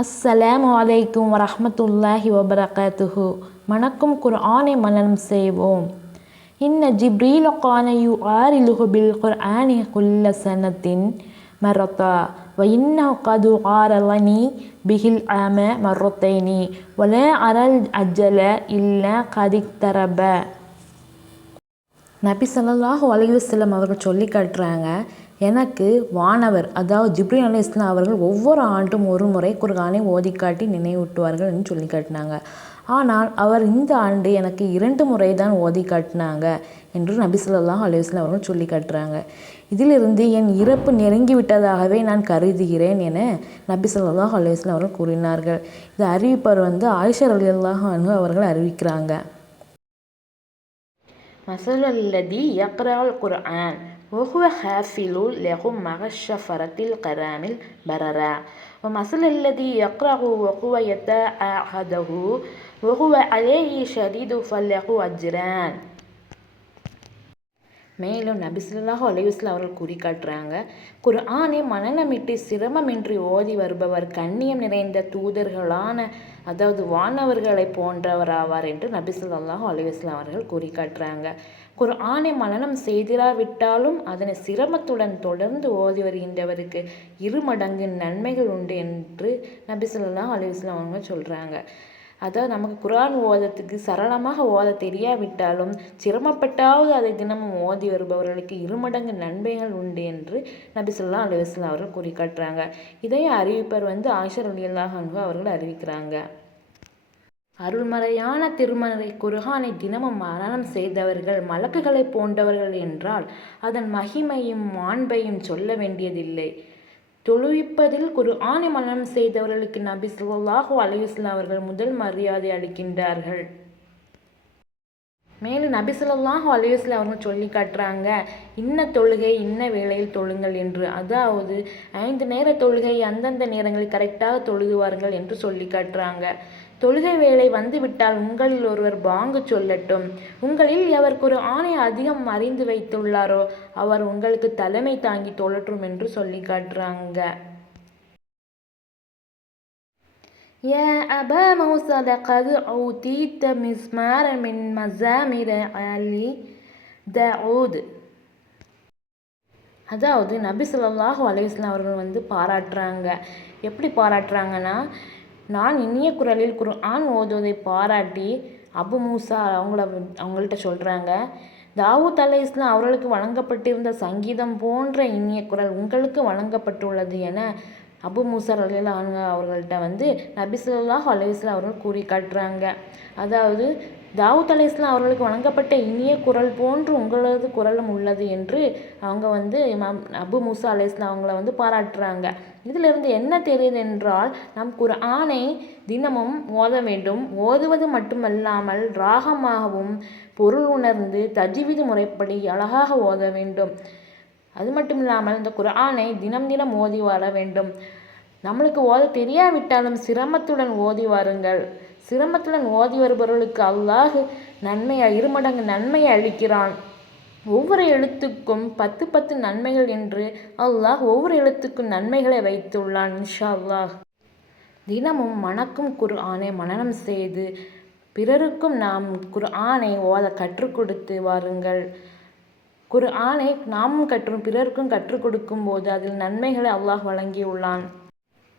அஸ்ஸலாம் வலைக்கும் வரமத்துல்லாஹி வபரகாத்துஹு. மணக்கும் குர்ஆனை மனனம் செய்வோம். இன்ன ஜிப்ரீல கான யு ஆரிலுஹு பில் குர்ஆனி குல்ல சனத்தின் மரத்தா. வ قد عارضني به பிஹில் مرتين ولا أرى அரல் அஜல قد اقترب நபி சல்லாஹூ அலைஹி வஸல்லம் அவர்கள் சொல்லி காட்டுறாங்க எனக்கு வானவர் அதாவது ஜிப்ரின் அலி இஸ்லாம் அவர்கள் ஒவ்வொரு ஆண்டும் ஒரு முறை குர்கானை ஓதிக்காட்டி நினைவூட்டுவார்கள் என்று சொல்லி காட்டினாங்க. ஆனால் அவர் இந்த ஆண்டு எனக்கு இரண்டு முறை தான் ஓதி காட்டினாங்க என்று நபிசுல்லாஹ் அலுவலம் அவர்கள் சொல்லி காட்டுறாங்க. இதிலிருந்து என் இறப்பு நெருங்கிவிட்டதாகவே நான் கருதுகிறேன் என நபிசுல்லாஹ் அலுவலம் அவர்கள் கூறினார்கள். இந்த அறிவிப்பவர் வந்து ஆயிஷர் அலி அல்லாஹ் அவர்கள் அறிவிக்கிறாங்க. மசலல்லதி குர் ஆன் وهو حافل له مع الشفرة الكرام البررة ومثل الذي يقرأ وهو يتعاهده وهو عليه شديد فله أجران மேலும் நபிசுல்லாஹு அலையுஸ்ல அவர்கள் கூறி காட்டுறாங்க. குர்ஆனை மனநமிட்டு சிரமமின்றி ஓதி வருபவர் கண்ணியம் நிறைந்த தூதர்களான அதாவது வானவர்களை போன்றவராவார் என்று நபிசுல்லாஹு அலையுஸ்லாம் அவர்கள் கூறி காட்டுறாங்க. குர்ஆனை மனனம் செய்திராவிட்டாலும் அதனை சிரமத்துடன் தொடர்ந்து ஓதி வருகின்றவருக்கு இரு மடங்கு நன்மைகள் உண்டு என்று நபிசுல்லாஹு அலையுஸ்லாம் அவங்க சொல்கிறாங்க அதாவது நமக்கு குரான் ஓதத்துக்கு சரளமாக ஓத தெரியாவிட்டாலும் சிரமப்பட்டாவது அதை தினமும் ஓதி வருபவர்களுக்கு இருமடங்கு நன்மைகள் உண்டு என்று நபி சொல்லா அலுவலாம் அவர்கள் கூறி காட்டுறாங்க இதே அறிவிப்பர் வந்து ஆஷர் அலி அவர்கள் அறிவிக்கிறாங்க. அருள்மறையான திருமறை குர்ஹானை தினமும் மரணம் செய்தவர்கள் மலக்குகளை போன்றவர்கள் என்றால் அதன் மகிமையும் மாண்பையும் சொல்ல வேண்டியதில்லை. தொழுவிப்பதில் குரு ஆணி மரணம் செய்தவர்களுக்கு நபி சொல்லாஹு அலையுஸ்லாம் அவர்கள் முதல் மரியாதை அளிக்கின்றார்கள். மேலும் நபி சொல்லாஹு அலையுஸ்லாம் அவர்கள் சொல்லி காட்டுறாங்க இன்ன தொழுகை இன்ன வேளையில் தொழுங்கள் என்று. அதாவது ஐந்து நேர தொழுகை அந்தந்த நேரங்களில் கரெக்டாக தொழுதுவார்கள் என்று சொல்லி காட்டுறாங்க. தொழுகை வேலை வந்துவிட்டால் உங்களில் ஒருவர் பாங்கு சொல்லட்டும் உங்களில் எவருக்கு ஒரு ஆணை அதிகம் அறிந்து வைத்துள்ளாரோ அவர் உங்களுக்கு தலைமை தாங்கி தொழட்டும் என்று சொல்லி காட்டுறாங்க يا أبا موسى لقد أوتيت مزمارا من مزامر آل داود அதாவது நபி சொல்லாஹு அலையுஸ்லாம் அவர்கள் வந்து பாராட்டுறாங்க எப்படி பாராட்டுறாங்கன்னா நான் இனிய குரலில் குர்ஆன் ஓதுவதை பாராட்டி அபு மூசா அவங்கள அவங்கள்ட்ட சொல்கிறாங்க தாவூத் அலை இஸ்லாம் அவர்களுக்கு வழங்கப்பட்டிருந்த சங்கீதம் போன்ற இனிய குரல் உங்களுக்கு வழங்கப்பட்டுள்ளது என அபு மூசா அலிலா அவர்கள்ட்ட வந்து நபி சொல்லாஹ் அவர்கள் கூறி காட்டுறாங்க. அதாவது தாவூத் அலை இஸ்லாம் அவர்களுக்கு வழங்கப்பட்ட இனிய குரல் போன்று உங்களது குரலும் உள்ளது என்று அவங்க வந்து அபு மூசா அலை இஸ்லாம் அவங்கள வந்து பாராட்டுறாங்க. இதிலிருந்து என்ன தெரியுது என்றால் நம் ஆணை தினமும் ஓத வேண்டும். ஓதுவது மட்டுமல்லாமல் ராகமாகவும் பொருள் உணர்ந்து தஜிவிது முறைப்படி அழகாக ஓத வேண்டும். அது மட்டும் இல்லாமல் இந்த குரானை தினம் தினம் ஓதி வர வேண்டும். நம்மளுக்கு ஓத தெரியாவிட்டாலும் சிரமத்துடன் ஓதி வாருங்கள். சிரமத்துடன் ஓதி வருபவர்களுக்கு அல்லாஹ் நன்மையை இருமடங்கு நன்மையை அளிக்கிறான். ஒவ்வொரு எழுத்துக்கும் பத்து பத்து நன்மைகள் என்று அல்லாஹ் ஒவ்வொரு எழுத்துக்கும் நன்மைகளை வைத்துள்ளான் இன்ஷா அல்லாஹ் தினமும் மணக்கும் குரு ஆணை மனனம் செய்து பிறருக்கும் நாம் குரு ஆணை ஓத கற்றுக் கொடுத்து வாருங்கள். குரு ஆணை நாமும் கற்றும் பிறருக்கும் கற்றுக் கொடுக்கும் போது அதில் நன்மைகளை அல்லாஹ் வழங்கியுள்ளான்.